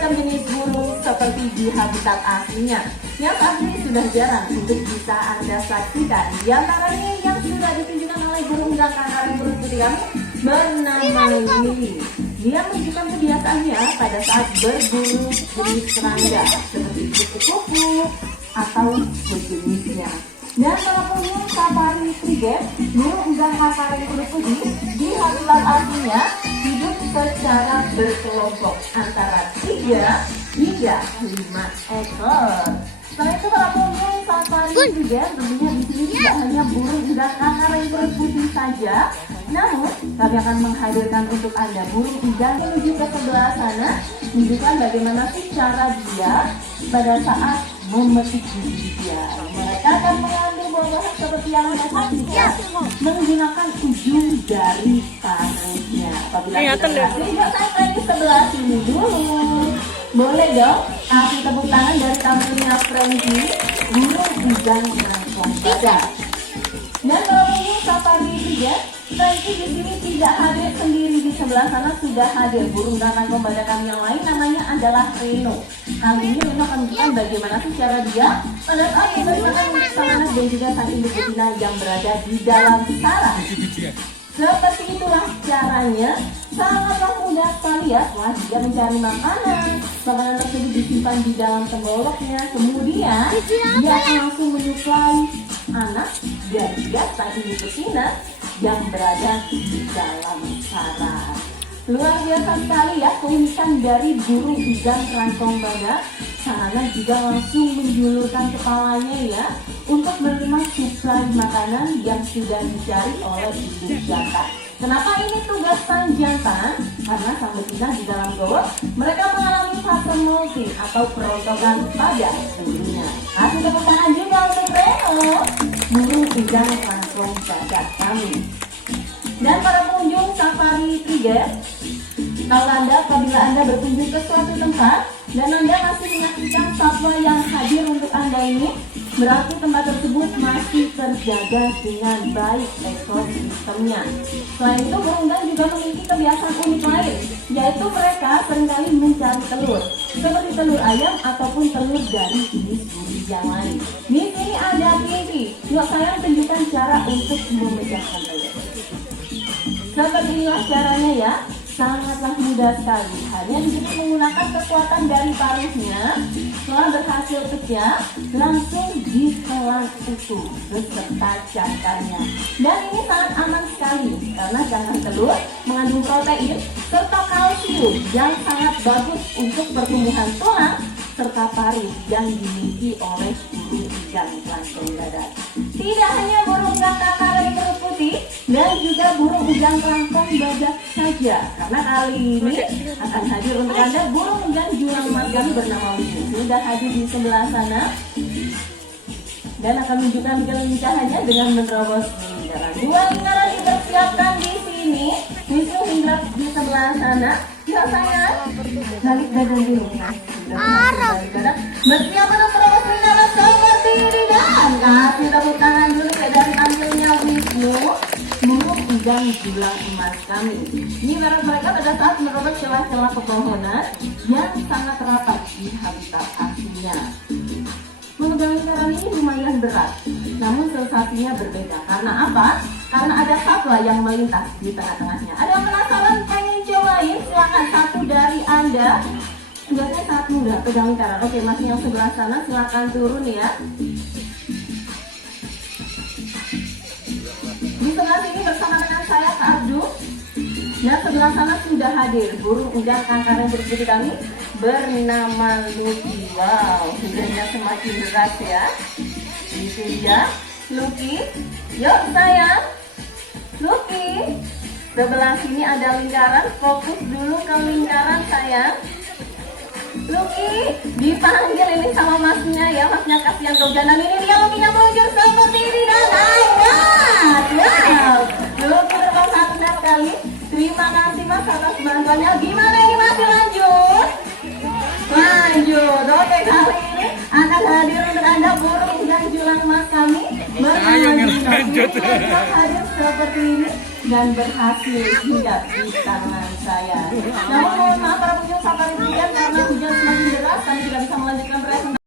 bermacam jenis burung seperti di habitat aslinya, yang saat ini sudah jarang untuk bisa Anda saksikan. Di antaranya yang sudah ditunjukkan oleh burung udang kanareng perut putih kami bernama Lili. Dia menunjukkan kebiasaannya pada saat berburu jenis serangga seperti kupu-kupu atau sejenisnya. Dan para pengunjung safari trigep, burung udang kanareng perut putih di habitat aslinya hidup secara berkelompok antara 3 hingga 5 ekor. Selain itu para pengunjung safari trigep tentunya di sini tidak hanya burung udang kanareng perut putih saja, namun kami akan menghadirkan untuk Anda burung udang menuju ke sebelah sana, menunjukkan bagaimana sih cara dia pada saat memetik bibit-bibitnya. Mereka akan mengambil buah-buahan seperti yang Anda saksikan menggunakan ujung dari parutnya. Apabila kita berhasil, saya di sebelah sini dulu. Boleh dong kasih tepuk tangan dari tampilnya Frankie, burung udang rangkong badak. Dan kalau ini safari juga, Frankie di sini tidak hadir sendiri, di sebelah sana sudah hadir burung udang rangkong badak kami yang lain, namanya adalah Reno. Kali ini Reno akan menunjukkan bagaimana sih cara dia pada saat membersihkan untuk sang anak dan juga sang induk betina yang berada di dalam sarang. Seperti itulah caranya, sangatlah mudah sekali ya. Setelah dia mencari makanan, makanan tersebut disimpan di dalam tenggoloknya, kemudian dia akan langsung menyuplai anak dan juga sang induk betina yang berada di dalam sarang. Luar biasa sekali ya keunikan dari burung udang rangkong badak. Sang anak juga langsung menjulurkan kepalanya ya untuk menerima suplai makanan yang sudah dicari oleh induk jantan. Kenapa ini tugas sang jantan? Karena sang betina di dalam goa mereka mengalami fase molting atau perontokan pada bulunya. Kasih tepuk tangan juga untuk Reno, burung udang rangkong badak kami. Dan para pengunjung safari trigep, kalau apabila Anda berkunjung ke suatu tempat dan Anda masih menyaksikan satwa yang hadir untuk Anda ini, berarti tempat tersebut masih terjaga dengan baik ekosistemnya. Selain itu, burung udang juga memiliki kebiasaan unik lain, yaitu mereka seringkali mencari telur, seperti telur ayam ataupun telur dari jenis burung yang lain. Di sini ada Pinky. Yuk saya tunjukkan cara untuk memecahkan telur. Seperti inilah caranya ya, sangatlah mudah sekali. Hanya cukup menggunakan kekuatan dari paruhnya. Setelah berhasil pecah, langsung ditelan utuh beserta cangkangnya. Dan ini sangat aman sekali karena cangkang telur mengandung protein serta kalsium yang sangat bagus untuk pertumbuhan tulang serta paruh yang dimiliki oleh burung udang rangkong badak. Tidak hanya burung udang kanareng perut putih dan juga burung udang rangkong badak saja, karena kali ini akan hadir untuk Anda burung udang julang emas kami bernama Lili. Sudah hadir di sebelah sana dan akan menunjukkan kelincahannya dengan menerobos lingkaran. 2 lingkaran dipersiapkan di sini. Wisnu Indra di sebelah sana. Ya sayang, balik badan dulu. Bersiap untuk menerobos lingkaran seperti ini dan kasih tepuk tangan dulu ya dari tampilnya Wisnu, burung udang julang emas kami. Ini barang mereka pada saat menerobos celah-celah pepohonan yang sangat rapat di habitat aslinya. Memegang lingkaran ini lumayan berat, namun sensasinya berbeda. Karena apa? Karena ada satwa yang melintas di tengah-tengahnya. Ada yang penasaran pengen cobain? Silakan satu dari Anda. Tugasnya sangat mudah, pegang lingkaran. Oke, masih yang sebelah sana silakan turun ya. Di sebelah sini bersama dengan saya Kak Abdul. Dan sebelah sana sudah hadir burung udang kanareng perut putih kami bernama Lucky. Wow, hidungnya semakin deras ya. Itu dia, Lucky. Yuk sayang, Lucky. Sebelah sini ada lingkaran, fokus dulu ke lingkaran sayang. Lucky, dipanggil ini sama masnya ya, masnya kasihan kehujanan. Ini dia Lucky-nya meluncur seperti ini dan angkat. Wow, Lucky terbang sangat sekali. Terima kasih Mas atas bantuannya. Gimana ini masih lanjut? Lanjut. Oke, kali ini akan hadir untuk Anda burung udang julang emas kami bernama Gino. Ini hadir seperti ini dan berhasil hinggap di tangan saya. Namun mohon maaf para pengunjung safari weekend karena hujan bisa melanjutkan presentasi.